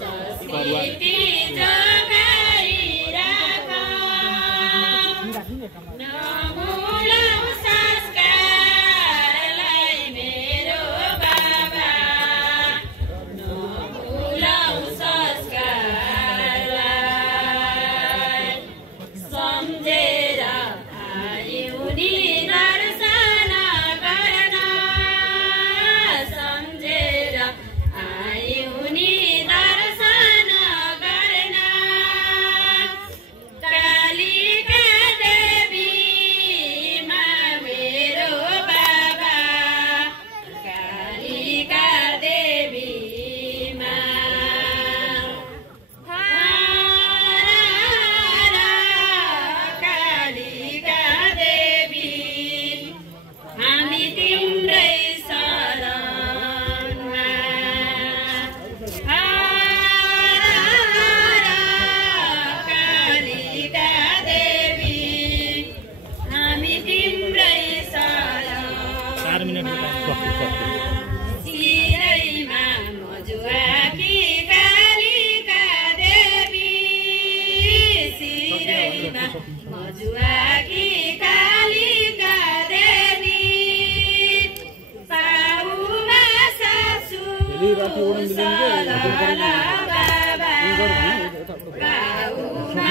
संस्कृति जोगाई राख नभुलौ संस्कारलाई मेरो बाबा नभुलौ संस्कारलाई सम्झेर आयौ नि दर्शन गर्न सम्झेर आयौ नि दर्शन गर्न कालिका देवीमा मेरो बाबा कालिका देवीमा कालिका देवी हामी तिम्रै शरणमा कालिका देवी हामी तिम्रै शरणमा शिरैमा मजुवाकी कालिका देवी शिरैमा मजुवाकी कालिका देवी पाउमा सासु सरला बाबा पाउमा